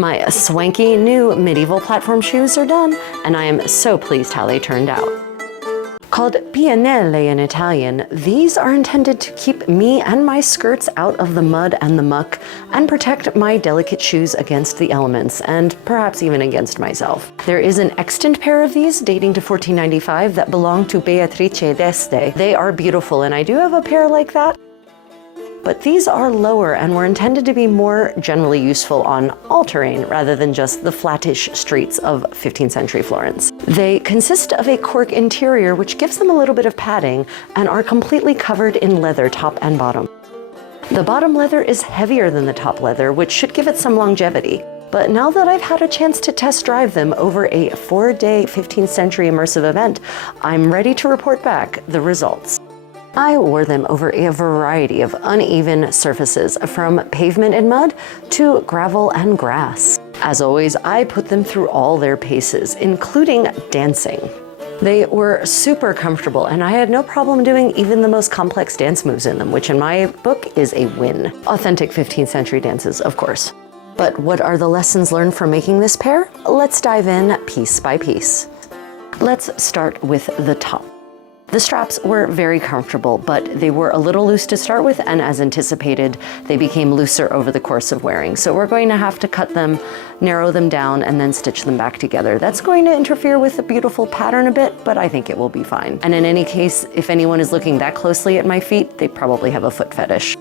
My swanky new medieval platform shoes are done, and I am so pleased how they turned out. Called Pianelle in Italian, these are intended to keep me and my skirts out of the mud and the muck and protect my delicate shoes against the elements and perhaps even against myself. There is an extant pair of these dating to 1495 that belong to Beatrice d'Este. They are beautiful, and I do have a pair like that. But these are lower and were intended to be more generally useful on all terrain rather than just the flattish streets of 15th century Florence. They consist of a cork interior which gives them a little bit of padding and are completely covered in leather top and bottom. The bottom leather is heavier than the top leather, which should give it some longevity. But now that I've had a chance to test drive them over a 4-day 15th century immersive event, I'm ready to report back the results. I wore them over a variety of uneven surfaces, from pavement and mud to gravel and grass. As always, I put them through all their paces, including dancing. They were super comfortable, and I had no problem doing even the most complex dance moves in them, which in my book is a win. Authentic 15th century dances, of course. But what are the lessons learned from making this pair? Let's dive in piece by piece. Let's start with the top. The straps were very comfortable, but they were a little loose to start with, and as anticipated, they became looser over the course of wearing. So we're going to have to cut them, narrow them down, and then stitch them back together. That's going to interfere with the beautiful pattern a bit, but I think it will be fine. And in any case, if anyone is looking that closely at my feet, they probably have a foot fetish.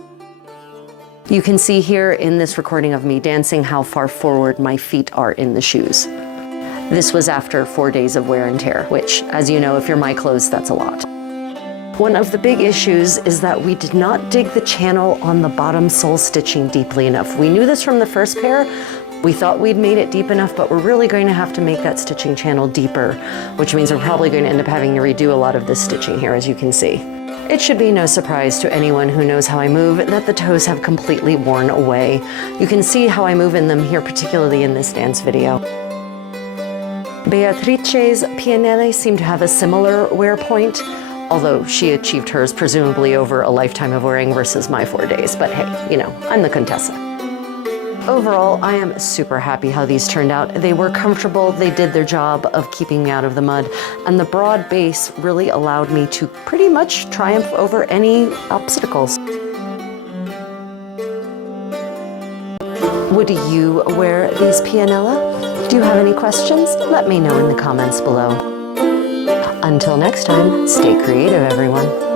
You can see here in this recording of me dancing how far forward my feet are in the shoes. This was after 4 days of wear and tear, which, as you know, if you're my clothes, that's a lot. One of the big issues is that we did not dig the channel on the bottom sole stitching deeply enough. We knew this from the first pair. We thought we'd made it deep enough, but we're really going to have to make that stitching channel deeper, which means we're probably going to end up having to redo a lot of this stitching here, as you can see. It should be no surprise to anyone who knows how I move that the toes have completely worn away. You can see how I move in them here, particularly in this dance video. Beatrice's Pianelle seemed to have a similar wear point, although she achieved hers presumably over a lifetime of wearing versus my 4 days. But hey, you know, I'm the Contessa. Overall, I am super happy how these turned out. They were comfortable, they did their job of keeping me out of the mud, and the broad base really allowed me to pretty much triumph over any obstacles. Would you wear these Pianelle? Do you have any questions? Let me know in the comments below. Until next time, stay creative, everyone.